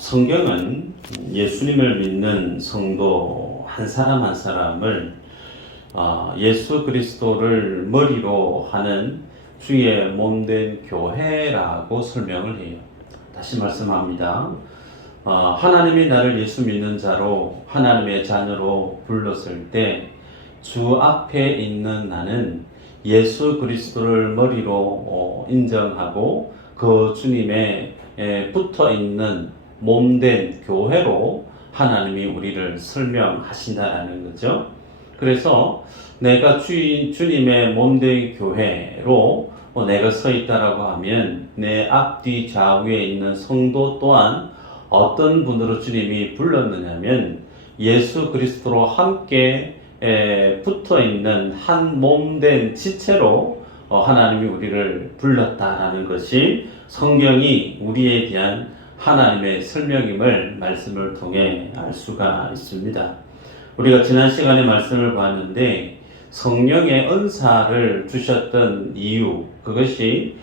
성경은 예수님을 믿는 성도 한 사람 한 사람을 예수 그리스도를 머리로 하는 주의 몸된 교회라고 설명을 해요. 다시 말씀합니다. 하나님이 나를 예수 믿는 자로 하나님의 자녀로 불렀을 때 주 앞에 있는 나는 예수 그리스도를 머리로 인정하고 그 주님의 붙어 있는 몸된 교회로 하나님이 우리를 설명하신다라는 거죠. 그래서 내가 주님의 몸된 교회로 내가 서 있다라고 하면 내 앞뒤 좌우에 있는 성도 또한 어떤 분으로 주님이 불렀느냐면 예수 그리스도로 함께 붙어 있는 한 몸된 지체로 하나님이 우리를 불렀다라는 것이 성경이 우리에 대한 하나님의 설명임을 말씀을 통해 알 수가 있습니다. 우리가 지난 시간에 말씀을 봤는데 성령의 은사를 주셨던 이유, 그것이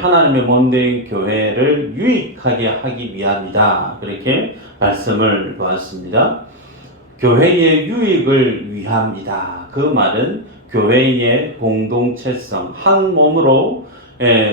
하나님의 몸된 교회를 유익하게 하기 위함이다. 그렇게 말씀을 보았습니다. 교회의 유익을 위함이다. 그 말은 교회의 공동체성, 한 몸으로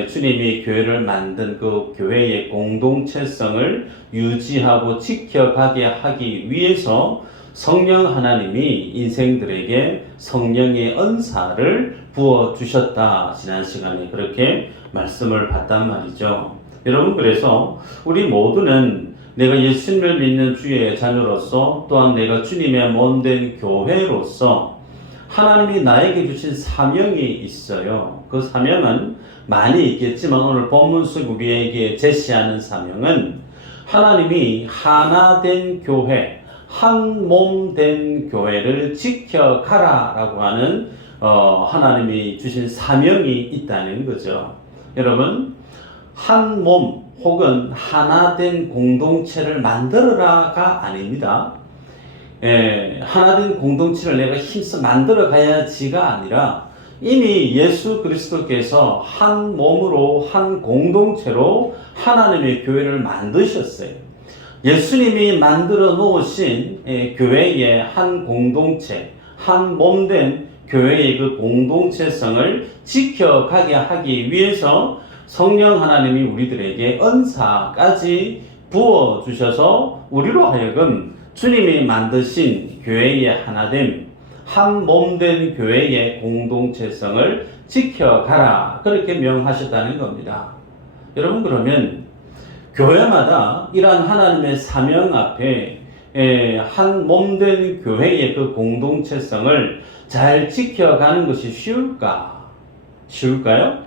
주님이 교회를 만든 그 교회의 공동체성을 유지하고 지켜가게 하기 위해서 성령 하나님이 인생들에게 성령의 은사를 부어주셨다. 지난 시간에 그렇게 말씀을 봤단 말이죠. 여러분, 그래서 우리 모두는 내가 예수님을 믿는 주의 자녀로서 또한 내가 주님의 몸된 교회로서 하나님이 나에게 주신 사명이 있어요. 그 사명은 많이 있겠지만 오늘 본문 속 우리에게 제시하는 사명은 하나님이 하나 된 교회, 한 몸 된 교회를 지켜가라 라고 하는 하나님이 주신 사명이 있다는 거죠. 여러분, 한 몸 혹은 하나 된 공동체를 만들어라가 아닙니다. 하나 된 공동체를 내가 힘써 만들어 가야지가 아니라 이미 예수 그리스도께서 한 몸으로 한 공동체로 하나님의 교회를 만드셨어요. 예수님이 만들어 놓으신 교회의 한 공동체, 한 몸된 교회의 그 공동체성을 지켜가게 하기 위해서 성령 하나님이 우리들에게 은사까지 부어주셔서 우리로 하여금 주님이 만드신 교회의 하나됨, 한 몸된 교회의 공동체성을 지켜가라. 그렇게 명하셨다는 겁니다. 여러분, 그러면 교회마다 이러한 하나님의 사명 앞에 한 몸된 교회의 그 공동체성을 잘 지켜가는 것이 쉬울까? 쉬울까요?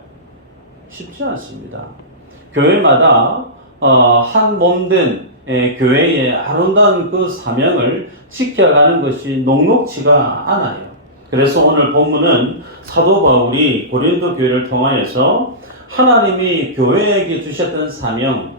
쉽지 않습니다. 교회마다 한 몸된 교회의 아름다운 그 사명을 지켜가는 것이 녹록지가 않아요. 그래서 오늘 본문은 사도 바울이 고린도 교회를 통하여서 하나님이 교회에게 주셨던 사명,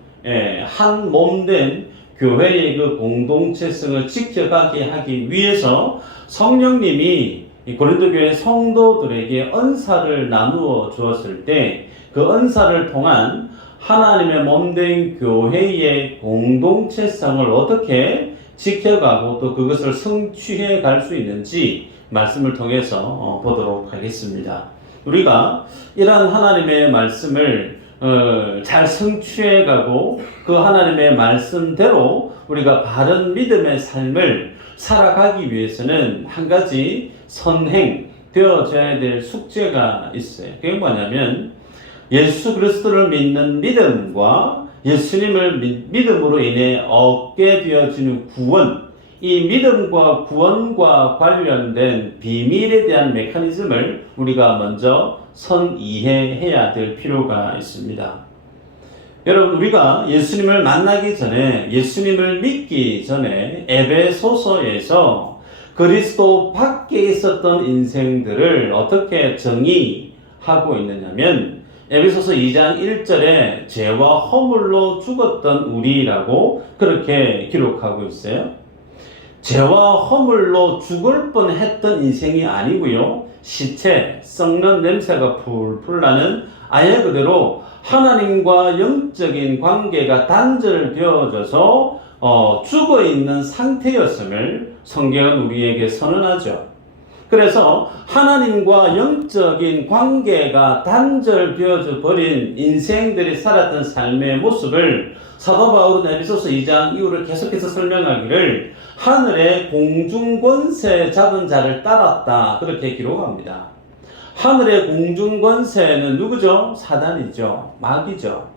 한 몸된 교회의 그 공동체성을 지켜가게 하기 위해서 성령님이 고린도 교회 성도들에게 은사를 나누어 주었을 때 그 은사를 통한 하나님의 몸된 교회의 공동체성을 어떻게 지켜가고 또 그것을 성취해 갈 수 있는지 말씀을 통해서 보도록 하겠습니다. 우리가 이러한 하나님의 말씀을 잘 성취해 가고 그 하나님의 말씀대로 우리가 바른 믿음의 삶을 살아가기 위해서는 한 가지 선행되어져야 될 숙제가 있어요. 그게 뭐냐면 예수 그리스도를 믿는 믿음과 예수님을 믿음으로 인해 얻게 되어지는 구원, 이 믿음과 구원과 관련된 비밀에 대한 메커니즘을 우리가 먼저 이해해야 될 필요가 있습니다. 여러분, 우리가 예수님을 만나기 전에, 예수님을 믿기 전에 에베소서에서 그리스도 밖에 있었던 인생들을 어떻게 정의하고 있느냐면 에베소서 2장 1절에 죄와 허물로 죽었던 우리라고 그렇게 기록하고 있어요. 죄와 허물로 죽을 뻔했던 인생이 아니고요. 시체, 썩는 냄새가 풀풀 나는 아예 그대로 하나님과 영적인 관계가 단절되어져서 죽어 있는 상태였음을 성경은 우리에게 선언하죠. 그래서 하나님과 영적인 관계가 단절되어져 버린 인생들이 살았던 삶의 모습을 사도 바울은 에베소서 2장 이후를 계속해서 설명하기를 하늘의 공중권세 잡은 자를 따랐다, 그렇게 기록합니다. 하늘의 공중권세는 누구죠? 사단이죠. 마귀죠.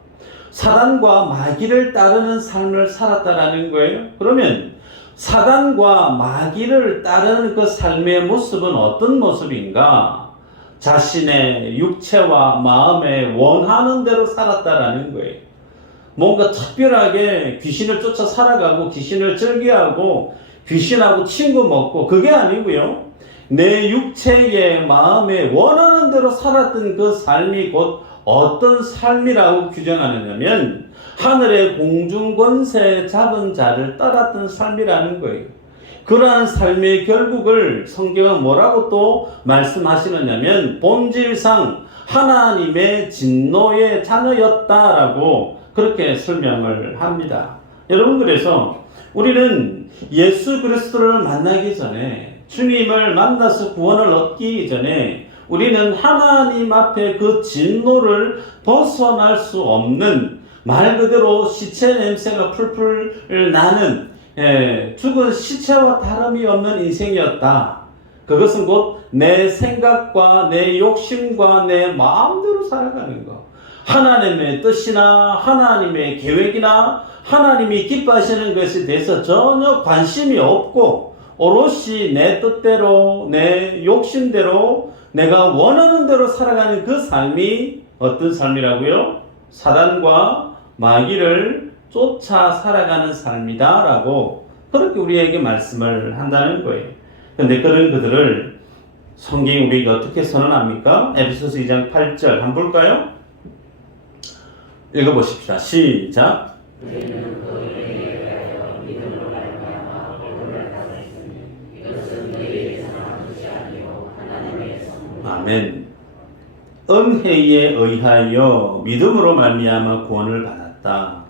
사단과 마귀를 따르는 삶을 살았다라는 거예요. 그러면 사단과 마귀를 따르는 그 삶의 모습은 어떤 모습인가? 자신의 육체와 마음에 원하는 대로 살았다라는 거예요. 뭔가 특별하게 귀신을 쫓아 살아가고 귀신을 즐겨하고 귀신하고 친구 먹고, 그게 아니고요. 내 육체의 마음에 원하는 대로 살았던 그 삶이 곧 어떤 삶이라고 규정하느냐면 하늘의 공중권세 잡은 자를 따랐던 삶이라는 거예요. 그러한 삶의 결국을 성경은 뭐라고 또 말씀하시느냐면 본질상 하나님의 진노의 자녀였다라고 그렇게 설명을 합니다. 여러분, 그래서 우리는 예수 그리스도를 만나기 전에, 주님을 만나서 구원을 얻기 전에 우리는 하나님 앞에 그 진노를 벗어날 수 없는, 말 그대로 시체 냄새가 풀풀 나는 죽은 시체와 다름이 없는 인생이었다. 그것은 곧 내 생각과 내 욕심과 내 마음대로 살아가는 것, 하나님의 뜻이나 하나님의 계획이나 하나님이 기뻐하시는 것에 대해서 전혀 관심이 없고 오롯이 내 뜻대로 내 욕심대로 내가 원하는 대로 살아가는 그 삶이 어떤 삶이라고요? 사단과 마귀를 쫓아 살아가는 삶이다 라고 그렇게 우리에게 말씀을 한다는 거예요. 그런데 그런 그들을 성경이 우리가 어떻게 선언합니까? 에베소서 2장 8절 한번 볼까요? 읽어보십시다. 시작. 아멘. 은혜에 의하여 믿음으로 말미암아 구원을 받았다.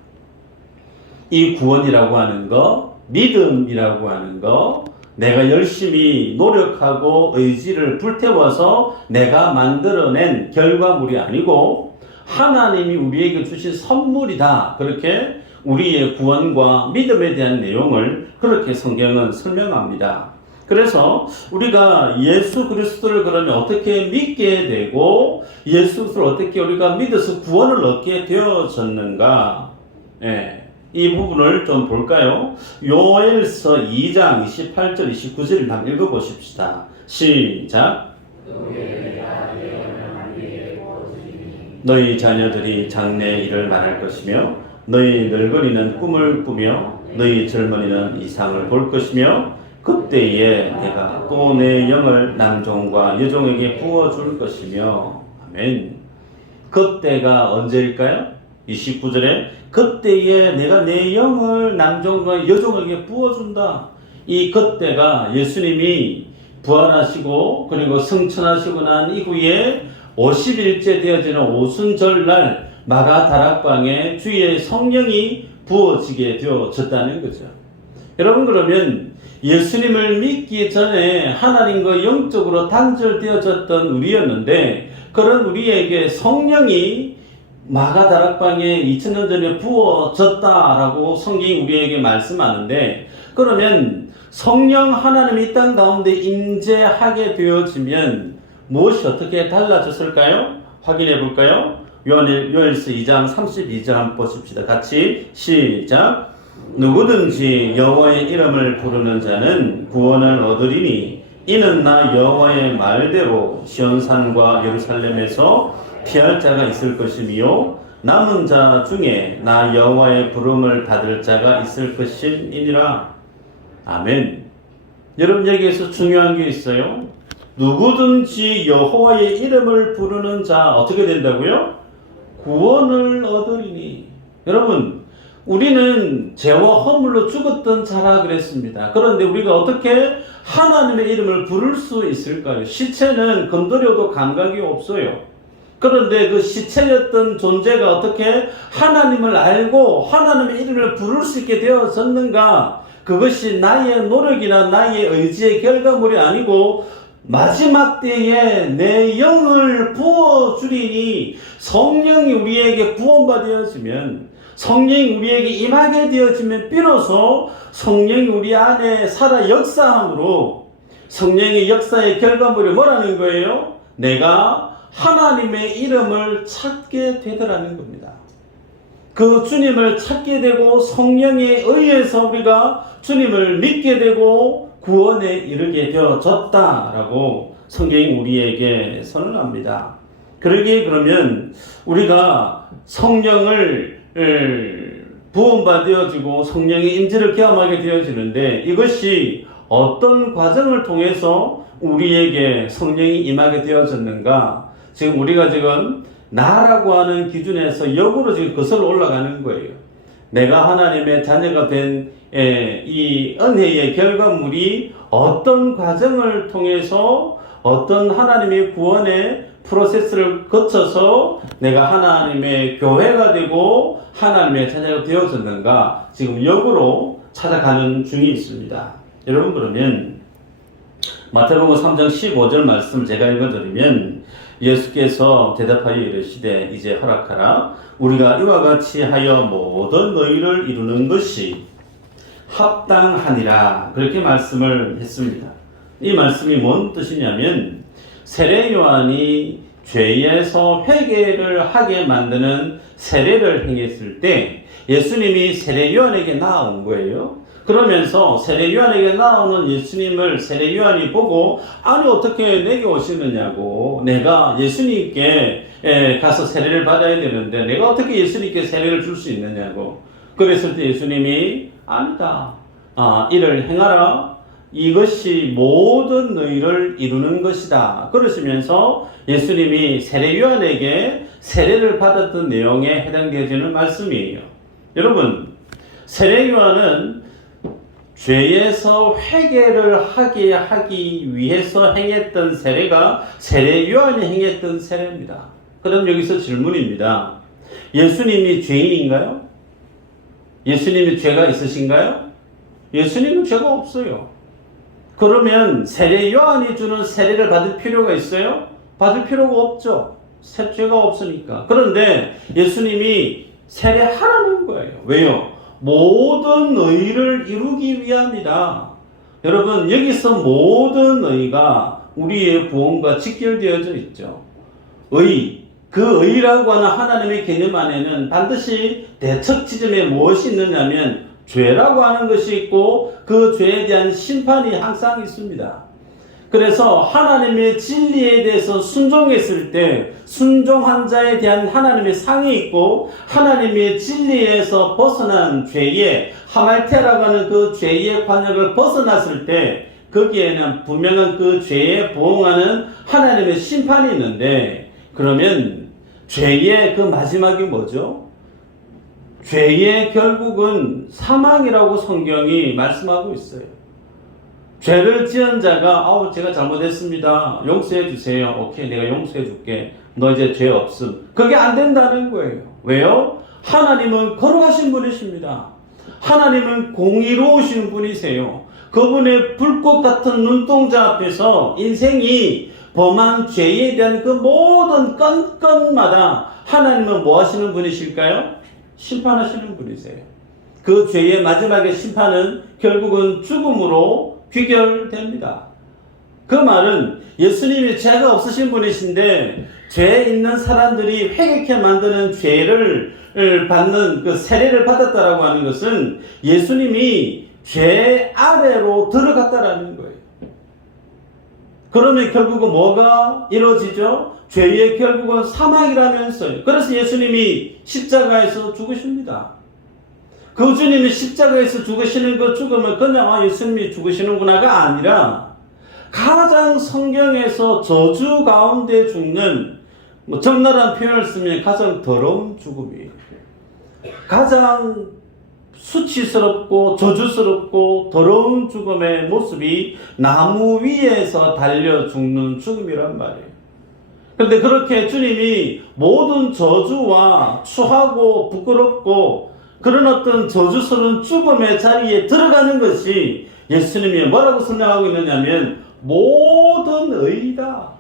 이 구원이라고 하는 거, 믿음이라고 하는 거, 내가 열심히 노력하고 의지를 불태워서 내가 만들어낸 결과물이 아니고 하나님이 우리에게 주신 선물이다. 그렇게 우리의 구원과 믿음에 대한 내용을 그렇게 성경은 설명합니다. 그래서 우리가 예수 그리스도를 그러면 어떻게 믿게 되고 예수 그리스도를 어떻게 우리가 믿어서 구원을 얻게 되어졌는가? 이 부분을 좀 볼까요? 요엘서 2장 28절 29절을 한번 읽어보십시다. 시작. 너희 자녀들이 장래의 일을 말할 것이며 너희 늙은이는 꿈을 꾸며 너희 젊은이는 이상을 볼 것이며 그때에 내가 또 내 영을 남종과 여종에게 부어줄 것이며. 아멘. 그때가 언제일까요? 29절에 그때에 내가 내 영을 남종과 여종에게 부어준다. 이 그때가 예수님이 부활하시고 그리고 승천하시고 난 이후에 50일째 되어지는 오순절날 마가다락방에 주의 성령이 부어지게 되어졌다는 거죠. 여러분, 그러면 예수님을 믿기 전에 하나님과 영적으로 단절되어졌던 우리였는데 그런 우리에게 성령이 마가다락방에 2000년 전에 부어졌다라고 성경이 우리에게 말씀하는데, 그러면 성령 하나님이 이 땅 가운데 임재하게 되어지면 무엇이 어떻게 달라졌을까요? 확인해 볼까요? 요엘서 2장 32절 한번 보십시다. 같이 시작. 누구든지 여호와의 이름을 부르는 자는 구원을 얻으리니 이는 나 여호와의 말대로 시온산과 예루살렘에서 피할 자가 있을 것이며 남은 자 중에 나 여호와의 부름을 받을 자가 있을 것이니라. 아멘. 여러분, 여기에서 중요한 게 있어요. 누구든지 여호와의 이름을 부르는 자 어떻게 된다고요? 구원을 얻으리니. 여러분, 우리는 죄와 허물로 죽었던 자라 그랬습니다. 그런데 우리가 어떻게 하나님의 이름을 부를 수 있을까요? 시체는 건드려도 감각이 없어요. 그런데 그 시체였던 존재가 어떻게 하나님을 알고 하나님의 이름을 부를 수 있게 되어졌는가? 그것이 나의 노력이나 나의 의지의 결과물이 아니고 마지막 때에 내 영을 부어주리니 성령이 우리에게 구원받아지면, 성령이 우리에게 임하게 되어지면 비로소 성령이 우리 안에 살아 역사함으로, 성령의 역사의 결과물이 뭐라는 거예요? 내가 하나님의 이름을 찾게 되더라는 겁니다. 그 주님을 찾게 되고 성령에 의해서 우리가 주님을 믿게 되고 구원에 이르게 되어졌다라고 성경이 우리에게 선언합니다. 그러면 우리가 성령을 부원받아지고 성령의 인지를 경험하게 되어지는데, 이것이 어떤 과정을 통해서 우리에게 성령이 임하게 되어졌는가? 지금 우리가 나라고 하는 기준에서 역으로 지금 거슬러 올라가는 거예요. 내가 하나님의 자녀가 된 이 은혜의 결과물이 어떤 과정을 통해서 어떤 하나님의 구원의 프로세스를 거쳐서 내가 하나님의 교회가 되고 하나님의 자녀가 되어졌는가, 지금 역으로 찾아가는 중에 있습니다. 여러분, 그러면 마태복음 3장 15절 말씀 제가 읽어드리면, 예수께서 대답하여 이르시되 이제 허락하라. 우리가 이와 같이 하여 모든 너희를 이루는 것이 합당하니라. 그렇게 말씀을 했습니다. 이 말씀이 뭔 뜻이냐면, 세례 요한이 죄에서 회개를 하게 만드는 세례를 행했을 때 예수님이 세례 요한에게 나온 거예요. 그러면서 세례 요한에게 나오는 예수님을 세례 요한이 보고, 아니 어떻게 내게 오시느냐고, 내가 예수님께 가서 세례를 받아야 되는데 내가 어떻게 예수님께 세례를 줄 수 있느냐고. 그랬을 때 예수님이 아니다, 이를 행하라. 이것이 모든 너희를 이루는 것이다. 그러시면서 예수님이 세례 요한에게 세례를 받았던 내용에 해당되어지는 말씀이에요. 여러분, 세례 요한은 죄에서 회개를 하게 하기 위해서 행했던 세례가 세례 요한이 행했던 세례입니다. 그럼 여기서 질문입니다. 예수님이 죄인인가요? 예수님이 죄가 있으신가요? 예수님은 죄가 없어요. 그러면 세례 요한이 주는 세례를 받을 필요가 있어요? 받을 필요가 없죠. 죄가 없으니까. 그런데 예수님이 세례하라는 거예요. 왜요? 모든 의를 이루기 위함이다. 여러분, 여기서 모든 의가 우리의 구원과 직결되어져 있죠. 의, 그 의라고 하는 하나님의 개념 안에는 반드시 대척 지점에 무엇이 있느냐면 죄라고 하는 것이 있고, 그 죄에 대한 심판이 항상 있습니다. 그래서 하나님의 진리에 대해서 순종했을 때 순종한 자에 대한 하나님의 상이 있고, 하나님의 진리에서 벗어난 죄의 하말테라고 하는 그 죄의 관역을 벗어났을 때 거기에는 분명한 그 죄에 보응하는 하나님의 심판이 있는데, 그러면 죄의 그 마지막이 뭐죠? 죄의 결국은 사망이라고 성경이 말씀하고 있어요. 죄를 지은 자가 제가 잘못했습니다, 용서해 주세요. 오케이, 내가 용서해 줄게. 너 이제 죄 없음. 그게 안 된다는 거예요. 왜요? 하나님은 거룩하신 분이십니다. 하나님은 공의로우신 분이세요. 그분의 불꽃 같은 눈동자 앞에서 인생이 범한 죄에 대한 그 모든 건건마다 하나님은 뭐 하시는 분이실까요? 심판하시는 분이세요. 그 죄의 마지막의 심판은 결국은 죽음으로 귀결됩니다. 그 말은 예수님이 죄가 없으신 분이신데 죄 있는 사람들이 회개케 만드는 죄를 받는 그 세례를 받았다라고 하는 것은 예수님이 죄 아래로 들어갔다라는 거예요. 그러면 결국은 뭐가 이루어지죠? 죄의 결국은 사망이라면서요. 그래서 예수님이 십자가에서 죽으십니다. 그 주님이 십자가에서 죽으시는 그 죽음은 그냥 예수님이 죽으시는구나가 아니라 가장 성경에서 저주 가운데 죽는, 적나라한 표현을 쓰면 가장 더러운 죽음이에요. 가장 수치스럽고 저주스럽고 더러운 죽음의 모습이 나무 위에서 달려 죽는 죽음이란 말이에요. 그런데 그렇게 주님이 모든 저주와 추하고 부끄럽고 그런 어떤 저주스러운 죽음의 자리에 들어가는 것이 예수님이 뭐라고 설명하고 있느냐면 모든 의이다.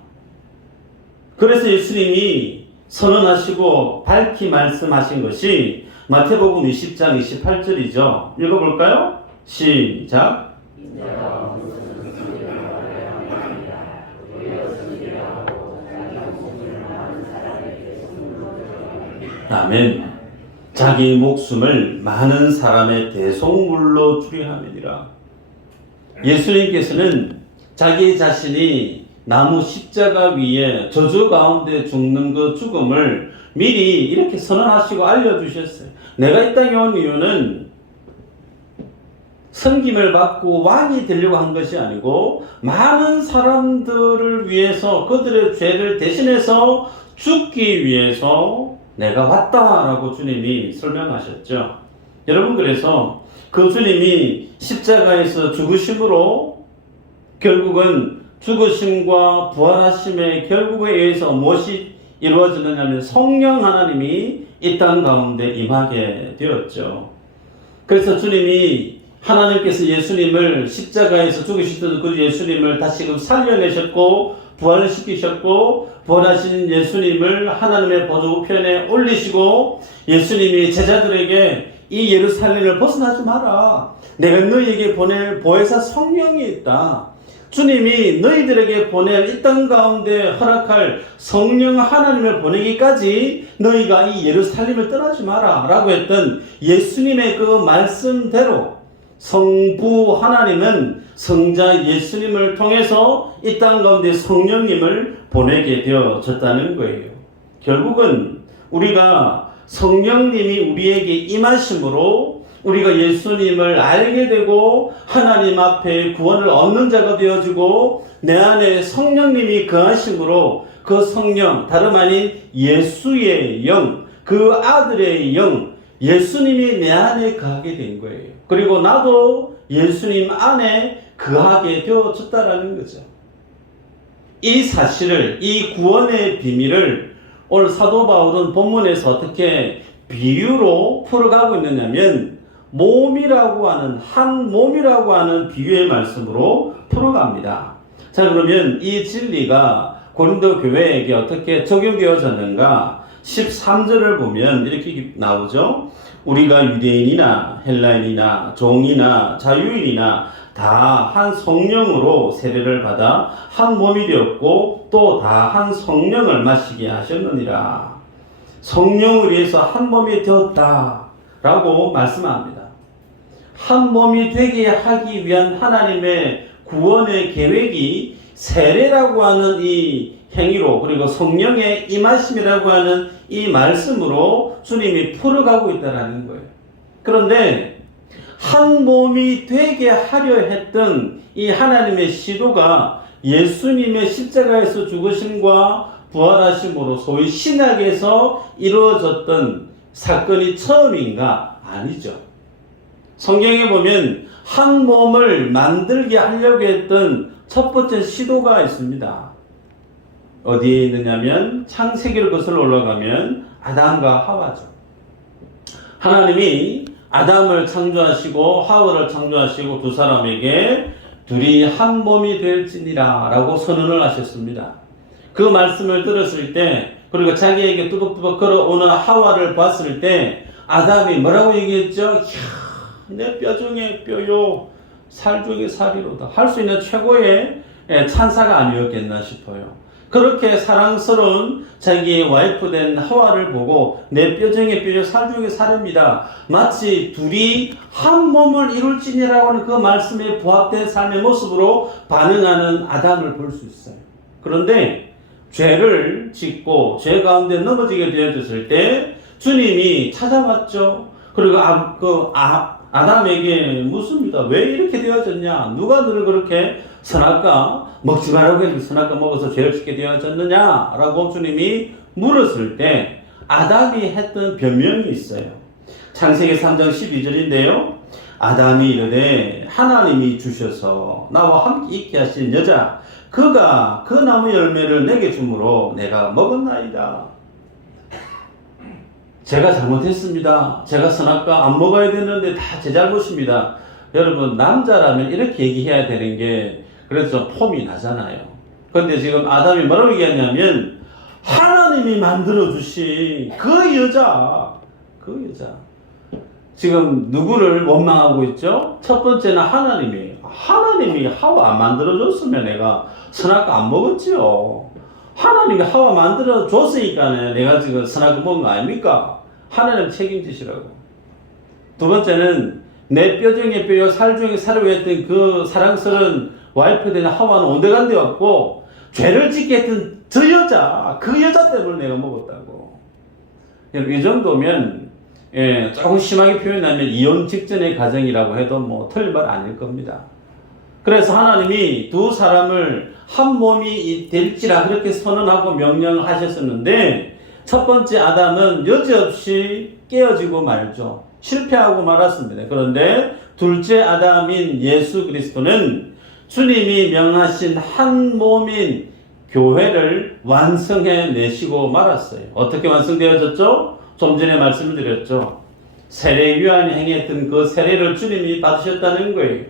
그래서 예수님이 선언하시고 밝히 말씀하신 것이 마태복음 20장 28절이죠. 읽어볼까요? 시작. 아멘. 자기 목숨을 많은 사람의 대속물로 주리함이니라. 예수님께서는 자기 자신이 나무 십자가 위에 저주 가운데 죽는 그 죽음을 미리 이렇게 선언하시고 알려주셨어요. 내가 이 땅에 온 이유는 섬김을 받고 왕이 되려고 한 것이 아니고 많은 사람들을 위해서 그들의 죄를 대신해서 죽기 위해서 내가 왔다라고 주님이 설명하셨죠. 여러분, 그래서 그 주님이 십자가에서 죽으심으로 결국은 죽으심과 부활하심의 결국에 의해서 무엇이 이루어지느냐면 성령 하나님이 이 땅 가운데 임하게 되었죠. 그래서 주님이 하나님께서 예수님을 십자가에서 죽으시던 그 예수님을 다시금 살려내셨고 부활시키셨고 부활하신 예수님을 하나님의 보좌 우편에 올리시고 예수님이 제자들에게 이 예루살렘을 벗어나지 마라. 내가 너희에게 보낼 보혜사 성령이 있다. 주님이 너희들에게 보낼 이 땅 가운데 허락할 성령 하나님을 보내기까지 너희가 이 예루살렘을 떠나지 마라 라고 했던 예수님의 그 말씀대로 성부 하나님은 성자 예수님을 통해서 이 땅 가운데 성령님을 보내게 되어졌다는 거예요. 결국은 우리가 성령님이 우리에게 임하심으로 우리가 예수님을 알게 되고 하나님 앞에 구원을 얻는 자가 되어지고 내 안에 성령님이 거하심으로 그 성령, 다름 아닌 예수의 영, 그 아들의 영, 예수님이 내 안에 거하게 된 거예요. 그리고 나도 예수님 안에 거하게 되어졌다라는 거죠. 이 사실을, 이 구원의 비밀을 오늘 사도 바울은 본문에서 어떻게 비유로 풀어가고 있느냐면 몸이라고 하는, 한 몸이라고 하는 비유의 말씀으로 풀어갑니다. 자, 그러면 이 진리가 고린도 교회에게 어떻게 적용되어졌는가? 13절을 보면 이렇게 나오죠. 우리가 유대인이나 헬라인이나 종이나 자유인이나 다 한 성령으로 세례를 받아 한 몸이 되었고 또 다 한 성령을 마시게 하셨느니라. 성령을 위해서 한 몸이 되었다 라고 말씀합니다. 한 몸이 되게 하기 위한 하나님의 구원의 계획이 세례라고 하는 이 행위로, 그리고 성령의 임하심이라고 하는 이 말씀으로 주님이 풀어가고 있다는 거예요. 그런데 한 몸이 되게 하려 했던 이 하나님의 시도가 예수님의 십자가에서 죽으심과 부활하심으로 소위 신약에서 이루어졌던 사건이 처음인가? 아니죠. 성경에 보면 한 몸을 만들게 하려고 했던 첫 번째 시도가 있습니다. 어디에 있느냐면 창세기로 거슬러 올라가면 아담과 하와죠. 하나님이 아담을 창조하시고 하와를 창조하시고 두 사람에게 둘이 한 몸이 될지니라 라고 선언을 하셨습니다. 그 말씀을 들었을 때, 그리고 자기에게 뚜벅뚜벅 걸어오는 하와를 봤을 때 아담이 뭐라고 얘기했죠? 이야, 내 뼈 중에 뼈요 살 중에 살이로다. 할 수 있는 최고의 찬사가 아니었겠나 싶어요. 그렇게 사랑스러운 자기의 와이프 된 하와를 보고 내 뼈 중에 뼈요 살 중에 살입니다. 마치 둘이 한 몸을 이룰지니라고 하는 그 말씀에 부합된 삶의 모습으로 반응하는 아담을 볼 수 있어요. 그런데 죄를 짓고 죄 가운데 넘어지게 되어졌을 때 주님이 찾아왔죠. 그리고 아담에게 묻습니다. 왜 이렇게 되어졌냐? 누가 너를 그렇게 선악과 먹지 말라고 해서 선악과 먹어서 죄를 짓게 되어졌느냐? 라고 주님이 물었을 때 아담이 했던 변명이 있어요. 창세기 3장 12절인데요. 아담이 이르되 하나님이 주셔서 나와 함께 있게 하신 여자 그가 그 나무 열매를 내게 주므로 내가 먹었나이다. 제가 잘못했습니다. 제가 선악과 안 먹어야 되는데 다 제 잘못입니다. 여러분 남자라면 이렇게 얘기해야 되는 게 그래서 좀 폼이 나잖아요. 그런데 지금 아담이 뭐라고 얘기하냐면 하나님이 만들어주신 그 여자 지금 누구를 원망하고 있죠? 첫 번째는 하나님이에요. 하나님이 하와 안 만들어줬으면 내가 선악과 안 먹었지요. 하나님이 하와 만들어줬으니까 내가 지금 선악과 먹은 거 아닙니까? 하나님 책임지시라고. 두 번째는 내 뼈 중에 뼈요 살 중에 살을 했던 그 사랑스러운 와이프 되는 하와는 온데간데 없고 죄를 짓게 했던 저 여자 그 여자 때문에 내가 먹었다고. 이 정도면 조금 심하게 표현하면 이혼 직전의 가정이라고 해도 뭐 틀린 말 아닐 겁니다. 그래서 하나님이 두 사람을 한 몸이 될지라 그렇게 선언하고 명령을 하셨었는데 첫 번째 아담은 여지없이 깨어지고 말죠. 실패하고 말았습니다. 그런데 둘째 아담인 예수 그리스도는 주님이 명하신 한 몸인 교회를 완성해 내시고 말았어요. 어떻게 완성되어졌죠? 좀 전에 말씀을 드렸죠. 세례 요한이 행했던 그 세례를 주님이 받으셨다는 거예요.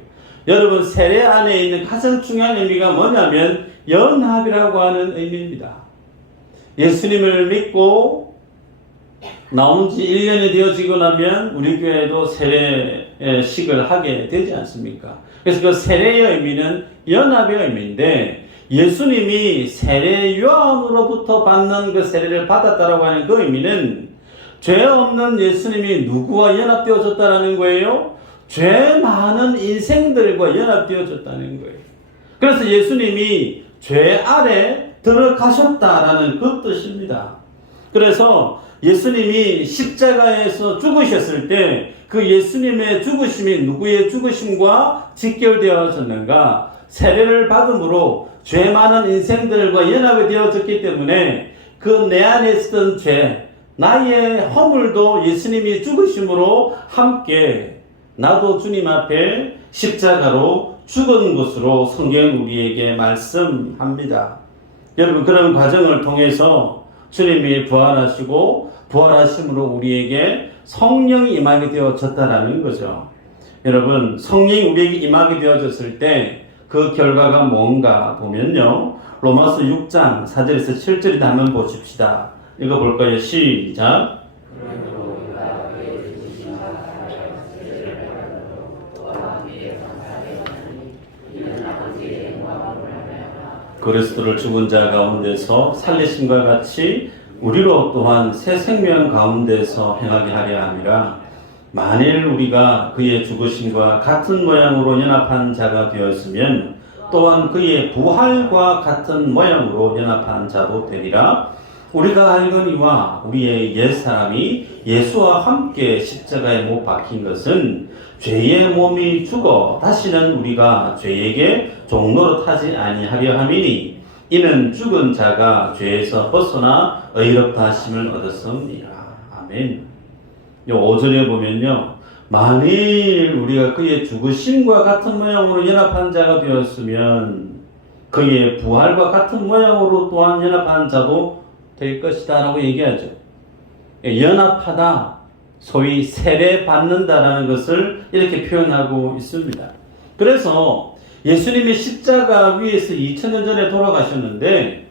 여러분 세례 안에 있는 가장 중요한 의미가 뭐냐면 연합이라고 하는 의미입니다. 예수님을 믿고 나온 지 1년이 되어지고 나면 우리 교회도 세례식을 하게 되지 않습니까? 그래서 그 세례의 의미는 연합의 의미인데 예수님이 세례 요한으로부터 받는 그 세례를 받았다라고 하는 그 의미는 죄 없는 예수님이 누구와 연합되어졌다는 거예요? 죄 많은 인생들과 연합되어졌다는 거예요. 그래서 예수님이 죄 아래 들어가셨다라는 그 뜻입니다. 그래서 예수님이 십자가에서 죽으셨을 때 그 예수님의 죽으심이 누구의 죽으심과 직결되어졌는가? 세례를 받음으로 죄 많은 인생들과 연합이 되어졌기 때문에 그 내 안에 있었던 죄, 나의 허물도 예수님이 죽으심으로 함께 나도 주님 앞에 십자가로 죽은 것으로 성경은 우리에게 말씀합니다. 여러분 그런 과정을 통해서 주님이 부활하시고 부활하심으로 우리에게 성령이 임하게 되어졌다라는 거죠. 여러분 성령이 우리에게 임하게 되어졌을 때 그 결과가 뭔가 보면요. 로마서 6장 4절에서 7절을 한번 보십시다. 읽어볼까요? 시작. 그리스도를 죽은 자 가운데서 살리심과 같이 우리로 또한 새 생명 가운데서 행하게 하려 함이라. 만일 우리가 그의 죽으심과 같은 모양으로 연합한 자가 되었으면 또한 그의 부활과 같은 모양으로 연합한 자도 되리라. 우리가 알거니와 우리의 옛사람이 예수와 함께 십자가에 못 박힌 것은 죄의 몸이 죽어 다시는 우리가 죄에게 종노릇하지 아니하려 함이니 이는 죽은 자가 죄에서 벗어나 의롭다 하심을 얻었습니다. 아멘. 요 5절에 보면요. 만일 우리가 그의 죽으심과 같은 모양으로 연합한 자가 되었으면 그의 부활과 같은 모양으로 또한 연합한 자도 될 것이다 라고 얘기하죠. 연합하다, 소위 세례 받는다라는 것을 이렇게 표현하고 있습니다. 그래서 예수님이 십자가 위에서 2000년 전에 돌아가셨는데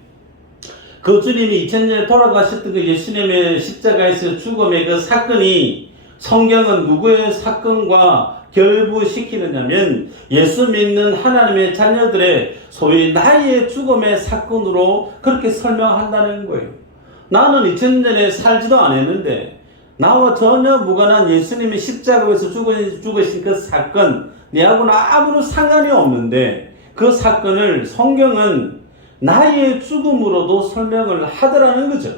그 주님이 2000년 전에 돌아가셨던 그 예수님의 십자가에서 죽음의 그 사건이 성경은 누구의 사건과 결부시키느냐면 예수 믿는 하나님의 자녀들의 소위 나의 죽음의 사건으로 그렇게 설명한다는 거예요. 나는 2000년 전에 살지도 않았는데 나와 전혀 무관한 예수님이 십자가에서 죽으신 그 사건, 내하고는 아무런 상관이 없는데 그 사건을 성경은 나의 죽음으로도 설명을 하더라는 거죠.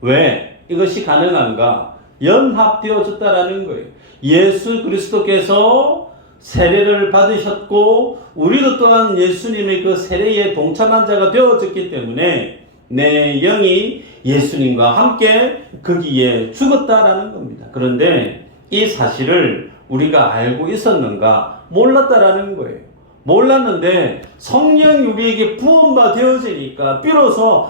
왜 이것이 가능한가? 연합되어졌다라는 거예요. 예수 그리스도께서 세례를 받으셨고 우리도 또한 예수님의 그 세례에 동참한 자가 되어졌기 때문에 내 영이 예수님과 함께 거기에 죽었다라는 겁니다. 그런데 이 사실을 우리가 알고 있었는가? 몰랐다라는 거예요. 몰랐는데 성령이 우리에게 부음바 되어지니까 비로소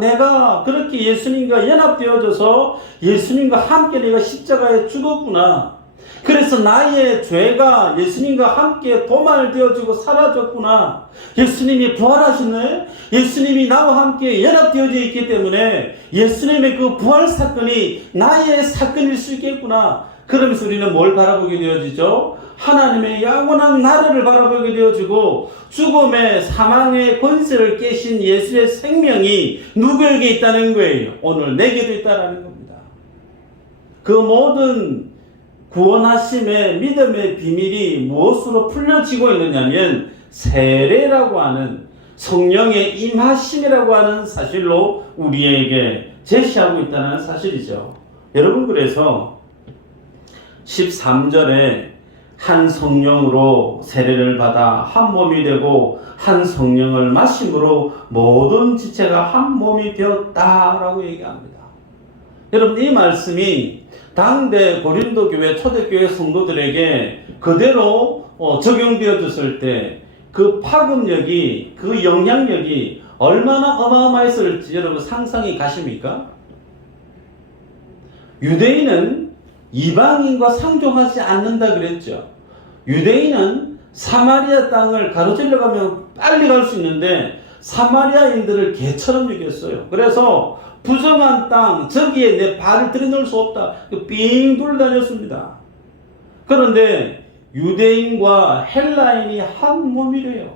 내가 그렇게 예수님과 연합되어져서 예수님과 함께 내가 십자가에 죽었구나. 그래서 나의 죄가 예수님과 함께 도말되어지고 사라졌구나. 예수님이 부활하시네. 예수님이 나와 함께 연합되어져 있기 때문에 예수님의 그 부활 사건이 나의 사건일 수 있겠구나. 그러면서 우리는 뭘 바라보게 되어지죠? 하나님의 영원한 나라를 바라보게 되어지고 죽음의 사망의 권세를 깨신 예수의 생명이 누구에게 있다는 거예요? 오늘 내게도 있다는 겁니다. 그 모든 구원하심의 믿음의 비밀이 무엇으로 풀려지고 있느냐면 세례라고 하는 성령의 임하심이라고 하는 사실로 우리에게 제시하고 있다는 사실이죠. 여러분, 그래서 13절에 한 성령으로 세례를 받아 한 몸이 되고 한 성령을 마심으로 모든 지체가 한 몸이 되었다라고 얘기합니다. 여러분, 이 말씀이 당대 고린도 교회 초대교회 성도들에게 그대로 적용되어졌을 때 그 파급력이, 그 영향력이 얼마나 어마어마했을지 여러분 상상이 가십니까? 유대인은 이방인과 상종하지 않는다 그랬죠. 유대인은 사마리아 땅을 가로질러 가면 빨리 갈 수 있는데 사마리아인들을 개처럼 여겼어요. 그래서 부정한 땅, 저기에 내 발을 들여놓을 수 없다. 삥 돌아다녔습니다. 그런데 유대인과 헬라인이 한 몸이래요.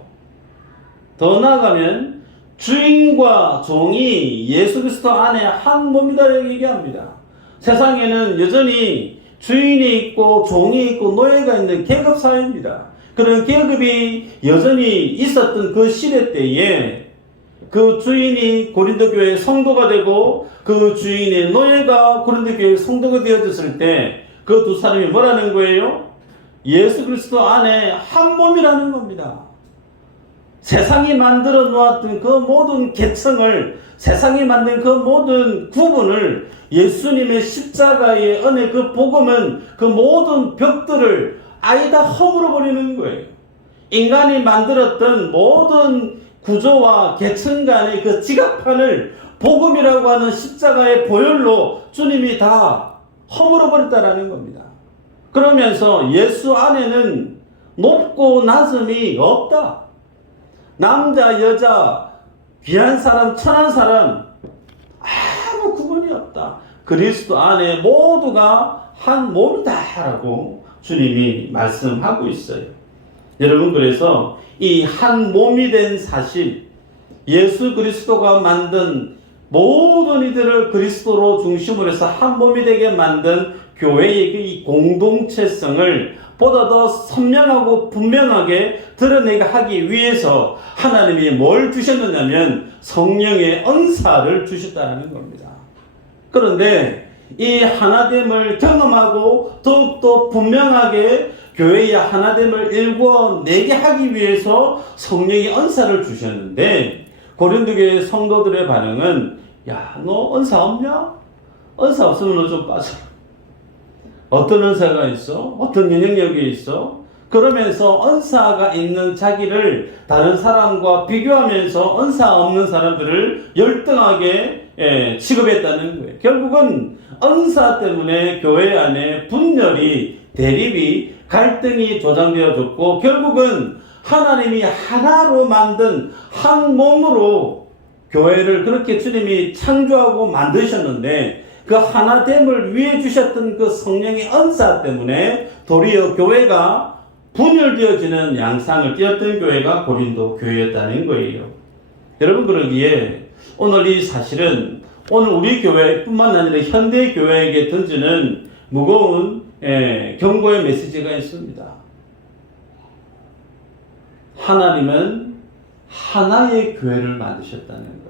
더 나아가면 주인과 종이 예수 그리스도 안에 한 몸이다 얘기합니다. 세상에는 여전히 주인이 있고 종이 있고 노예가 있는 계급 사회입니다. 그런 계급이 여전히 있었던 그 시대 때에 그 주인이 고린도 교회의 성도가 되고 그 주인의 노예가 고린도 교회의 성도가 되어졌을 때 그 두 사람이 뭐라는 거예요? 예수 그리스도 안에 한 몸이라는 겁니다. 세상이 만들어 놓았던 그 모든 계층을, 세상이 만든 그 모든 구분을 예수님의 십자가의 은혜 그 복음은 그 모든 벽들을 아예 다 허물어 버리는 거예요. 인간이 만들었던 모든 구조와 계층 간의 그 지각판을 복음이라고 하는 십자가의 보혈로 주님이 다 허물어 버렸다라는 겁니다. 그러면서 예수 안에는 높고 낮음이 없다. 남자, 여자, 귀한 사람, 천한 사람 아무 구분이 없다. 그리스도 안에 모두가 한 몸이다라고 주님이 말씀하고 있어요. 여러분, 그래서 이 한 몸이 된 사실, 예수 그리스도가 만든 모든 이들을 그리스도로 중심으로 해서 한 몸이 되게 만든 교회의 이 공동체성을 보다 더 선명하고 분명하게 드러내게 하기 위해서 하나님이 뭘 주셨느냐면 성령의 은사를 주셨다는 겁니다. 그런데 이 하나됨을 경험하고 더욱더 분명하게 교회의 하나됨을 일궈내게 하기 위해서 성령의 은사를 주셨는데 고린도 교회 성도들의 반응은 야, 너 은사 없냐? 은사 없으면 너 좀 빠져. 어떤 은사가 있어? 어떤 영향력이 있어? 그러면서 은사가 있는 자기를 다른 사람과 비교하면서 은사 없는 사람들을 열등하게 취급했다는 거예요. 결국은 은사 때문에 교회 안에 분열이, 대립이, 갈등이 조장되어졌고 결국은 하나님이 하나로 만든 한 몸으로 교회를 그렇게 주님이 창조하고 만드셨는데 그 하나됨을 위해 주셨던 그 성령의 은사 때문에 도리어 교회가 분열되어지는 양상을 띄었던 교회가 고린도 교회였다는 거예요. 여러분, 그러기에 오늘 이 사실은 오늘 우리 교회뿐만 아니라 현대 교회에게 던지는 무거운 경고의 메시지가 있습니다. 하나님은 하나의 교회를 만드셨다는 거예요.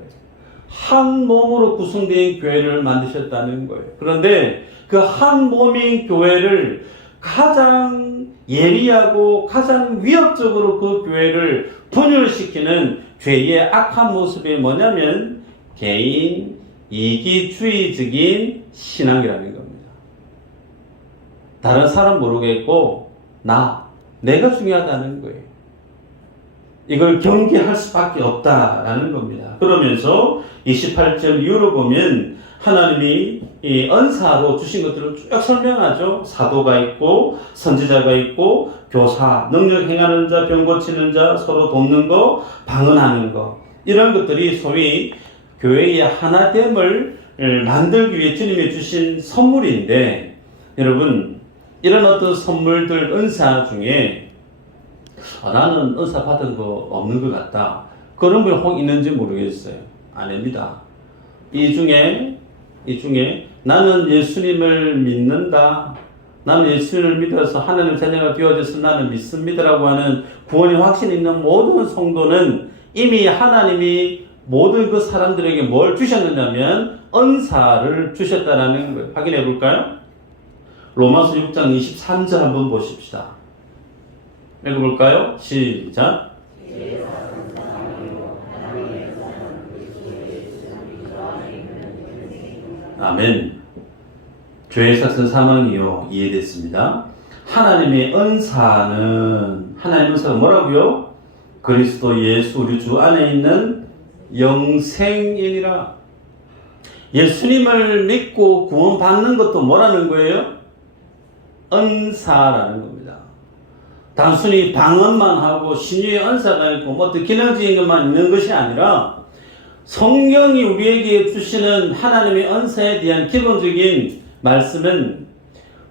한 몸으로 구성된 교회를 만드셨다는 거예요. 그런데 그 한 몸인 교회를 가장 예리하고 가장 위협적으로 그 교회를 분열시키는 죄의 악한 모습이 뭐냐면 개인 이기주의적인 신앙이라는 겁니다. 다른 사람 모르겠고 내가 중요하다는 거예요. 이걸 경계할 수밖에 없다라는 겁니다. 그러면서 28절 이후로 보면 하나님이 이 은사로 주신 것들을 쭉 설명하죠. 사도가 있고 선지자가 있고 교사, 능력 행하는 자, 병 고치는 자, 서로 돕는 거, 방언하는 거, 이런 것들이 소위 교회의 하나됨을 만들기 위해 주님이 주신 선물인데, 여러분 이런 어떤 선물들, 은사 중에 나는 은사 받은 거 없는 것 같다, 그런 분이 혹 있는지 모르겠어요. 아닙니다. 이 중에 나는 예수님을 믿는다, 나는 예수님을 믿어서 하나님 자녀가 되어져서 나는 믿습니다라고 하는 구원의 확신이 있는 모든 성도는 이미 하나님이 모든 그 사람들에게 뭘 주셨느냐면 은사를 주셨다라는 걸 확인해 볼까요? 로마서 6장 23절 한번 보십시다. 읽어볼까요? 시작. 아멘. 죄의 삭은 사망이요. 이해됐습니다. 하나님의 은사는, 하나님의 은사가 뭐라고요? 그리스도 예수 우리 주 안에 있는 영생이니라. 예수님을 믿고 구원받는 것도 뭐라는 거예요? 은사라는 겁니다. 단순히 방언만 하고 신유의 은사가 있고 뭐 기능적인 것만 있는 것이 아니라 성경이 우리에게 주시는 하나님의 은사에 대한 기본적인 말씀은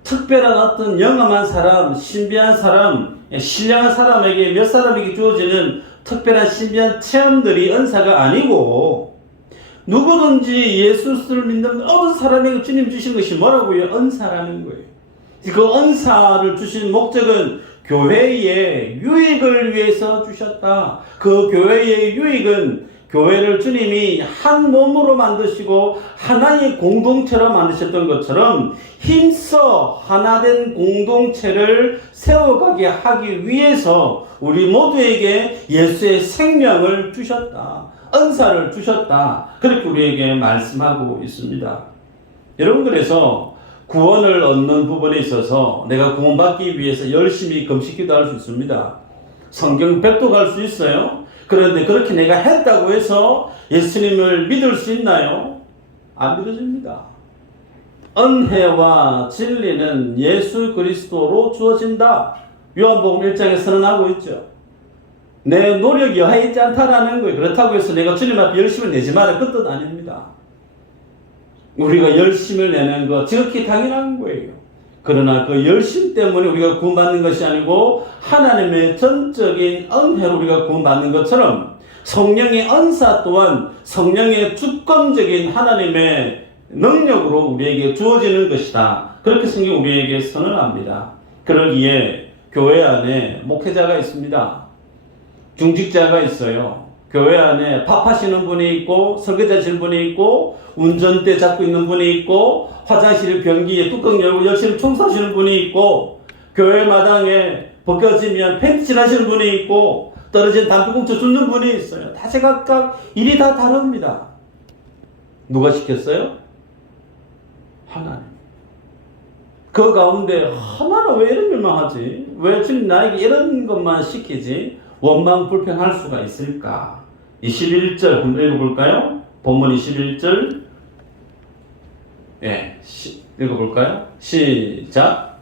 특별한 어떤 영험한 사람, 신비한 사람, 신령한 사람에게, 몇 사람에게 주어지는 특별한 신비한 체험들이 은사가 아니고, 누구든지 예수를 믿는 모든 사람에게 주님 주신 것이 뭐라고요? 은사라는 거예요. 그 은사를 주신 목적은 교회의 유익을 위해서 주셨다. 그 교회의 유익은 교회를 주님이 한 몸으로 만드시고 하나의 공동체로 만드셨던 것처럼 힘써 하나된 공동체를 세워가게 하기 위해서 우리 모두에게 예수의 생명을 주셨다. 은사를 주셨다. 그렇게 우리에게 말씀하고 있습니다. 여러분, 그래서 구원을 얻는 부분에 있어서 내가 구원받기 위해서 열심히 금식기도 할 수 있습니다. 성경 백독할 수 있어요. 그런데 그렇게 내가 했다고 해서 예수님을 믿을 수 있나요? 안 믿어집니다. 은혜와 진리는 예수 그리스도로 주어진다. 요한복음 1장에 선언하고 있죠. 내 노력이 여하있지 않다라는 거예요. 그렇다고 해서 내가 주님 앞에 열심을 내지 마라, 그 뜻 아닙니다. 우리가 열심을 내는 것 지극히 당연한 거예요. 그러나 그 열심 때문에 우리가 구원받는 것이 아니고 하나님의 전적인 은혜로 우리가 구원받는 것처럼 성령의 은사 또한 성령의 주권적인 하나님의 능력으로 우리에게 주어지는 것이다. 그렇게 성경 우리에게 선언합니다. 그러기에 교회 안에 목회자가 있습니다. 중직자가 있어요. 교회 안에 밥하시는 분이 있고 설거지하시는 분이 있고 운전대 잡고 있는 분이 있고 화장실 변기에 뚜껑 열고 열심히 청소하시는 분이 있고 교회 마당에 벗겨지면 팬티 칠하시는 분이 있고 떨어진 담배꽁초 줍는 분이 있어요. 다 제각각 일이 다 다릅니다. 누가 시켰어요? 하나님. 그 가운데 하나는 왜 이런 일만 하지? 왜 주님 나에게 이런 것만 시키지? 원망 불평할 수가 있을까? 21절 한번 읽어볼까요? 본문 21절. 예, 읽어볼까요? 시작.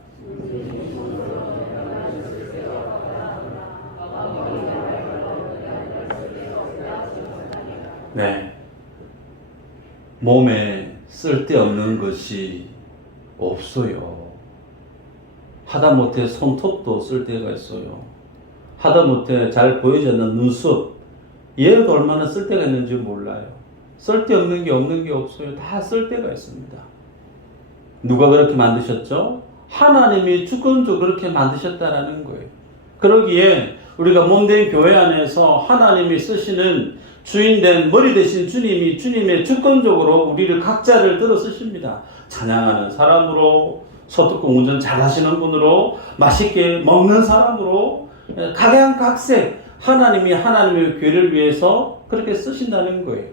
네. 몸에 쓸데없는 것이 없어요. 하다못해 손톱도 쓸데가 있어요. 하다못해 잘 보이지 않는 눈썹, 얘도 얼마나 쓸데가 있는지 몰라요. 쓸데없는 게 없는 게 없어요. 다 쓸데가 있습니다. 누가 그렇게 만드셨죠? 하나님이 주권적으로 그렇게 만드셨다라는 거예요. 그러기에 우리가 몸된 교회 안에서 하나님이 쓰시는 주인된 머리 대신 주님이 주님의 주권적으로 우리를 각자를 들어 쓰십니다. 찬양하는 사람으로, 소뚜껑 운전 잘하시는 분으로, 맛있게 먹는 사람으로, 각양각색 하나님이 하나님의 교회를 위해서 그렇게 쓰신다는 거예요.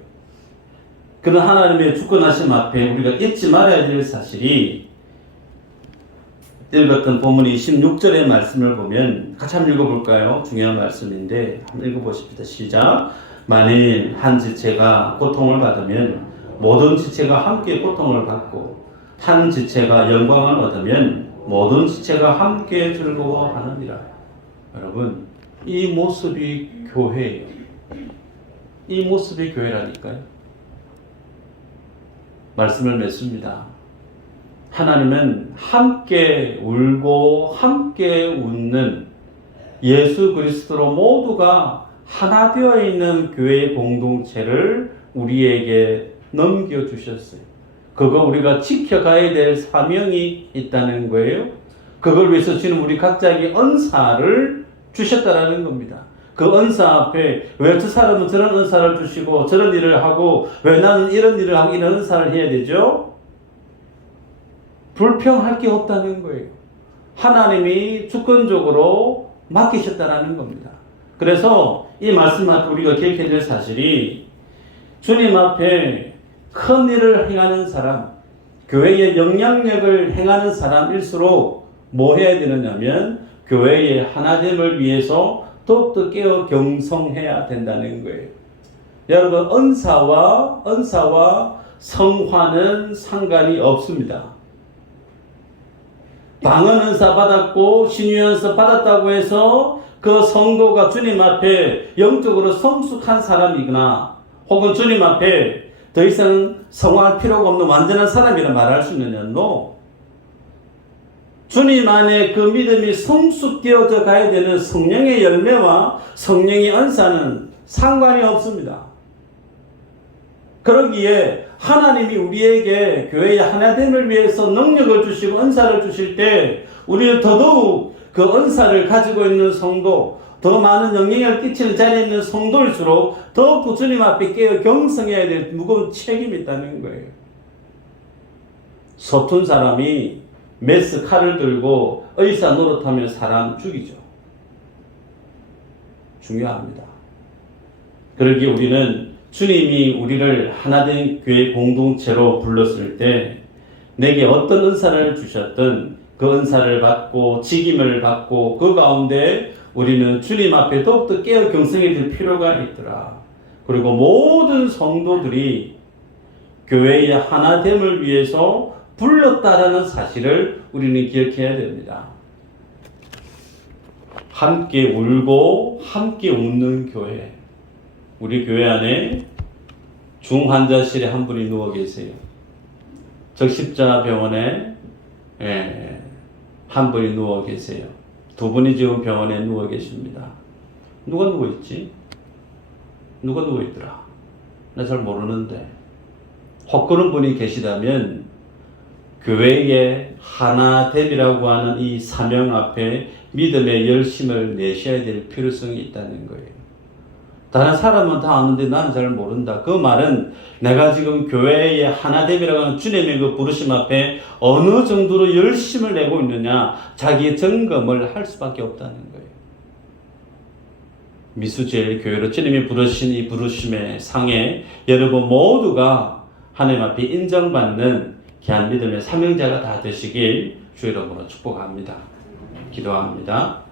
그런 하나님의 주권하심 앞에 우리가 잊지 말아야 될 사실이, 읽었던 본문 26절의 말씀을 보면 같이 한번 읽어볼까요? 중요한 말씀인데 한번 읽어보십시다. 시작. 만일 한 지체가 고통을 받으면 모든 지체가 함께 고통을 받고 한 지체가 영광을 얻으면 모든 지체가 함께 즐거워하느니라. 여러분, 이 모습이 교회예요. 이 모습이 교회라니까요. 말씀을 맺습니다. 하나님은 함께 울고 함께 웃는 예수 그리스도로 모두가 하나 되어 있는 교회의 공동체를 우리에게 넘겨주셨어요. 그거 우리가 지켜가야 될 사명이 있다는 거예요. 그걸 위해서 주는 우리 각자에게 은사를 주셨다라는 겁니다. 그 은사 앞에 왜 저 사람은 저런 은사를 주시고 저런 일을 하고 왜 나는 이런 일을 하고 이런 은사를 해야 되죠? 불평할 게 없다는 거예요. 하나님이 주권적으로 맡기셨다는 겁니다. 그래서 이 말씀 앞에 우리가 기억해야 될 사실이 주님 앞에 큰 일을 행하는 사람, 교회의 영향력을 행하는 사람일수록 뭐 해야 되느냐면 교회의 하나됨을 위해서 더욱더 깨어 경성해야 된다는 거예요. 여러분, 은사와 성화는 상관이 없습니다. 방언 은사 받았고 신유 은사 받았다고 해서 그 성도가 주님 앞에 영적으로 성숙한 사람이거나 혹은 주님 앞에 더 이상 성화할 필요가 없는 완전한 사람이라 말할 수 있느냐? No. 주님 안에 그 믿음이 성숙되어져 가야 되는 성령의 열매와 성령의 은사는 상관이 없습니다. 그러기에 하나님이 우리에게 교회의 하나됨을 위해서 능력을 주시고 은사를 주실 때 우리는 더더욱 그 은사를 가지고 있는 성도, 더 많은 영향을 끼치는 자리에 있는 성도일수록 더욱 주님 앞에 깨어 경성해야 될 무거운 책임이 있다는 거예요. 서툰 사람이 메스 칼을 들고 의사 노릇하며 사람 죽이죠. 중요합니다. 그러기에 우리는 주님이 우리를 하나된 교회 공동체로 불렀을 때 내게 어떤 은사를 주셨든 그 은사를 받고 직임을 받고 그 가운데 우리는 주님 앞에 더욱더 깨어 경성해질 필요가 있더라. 그리고 모든 성도들이 교회의 하나됨을 위해서 불렀다라는 사실을 우리는 기억해야 됩니다. 함께 울고 함께 웃는 교회. 우리 교회 안에 중환자실에 한 분이 누워 계세요. 적십자병원에 한 분이 누워 계세요. 두 분이 지금 병원에 누워 계십니다. 누가 누워 있지? 누가 누워 있더라? 나 잘 모르는데. 혹 그런 분이 계시다면 교회의 하나됨이라고 하는 이 사명 앞에 믿음의 열심을 내셔야 될 필요성이 있다는 거예요. 다른 사람은 다 아는데 나는 잘 모른다. 그 말은 내가 지금 교회의 하나됨이라고 하는 주님의 그 부르심 앞에 어느 정도로 열심을 내고 있느냐, 자기의 점검을 할 수밖에 없다는 거예요. 미수제일교회로 주님이 부르신 이 부르심의 상에 여러분 모두가 하나님 앞에 인정받는 귀한 믿음의 사명자가 다 되시길 주 이름으로 축복합니다. 기도합니다.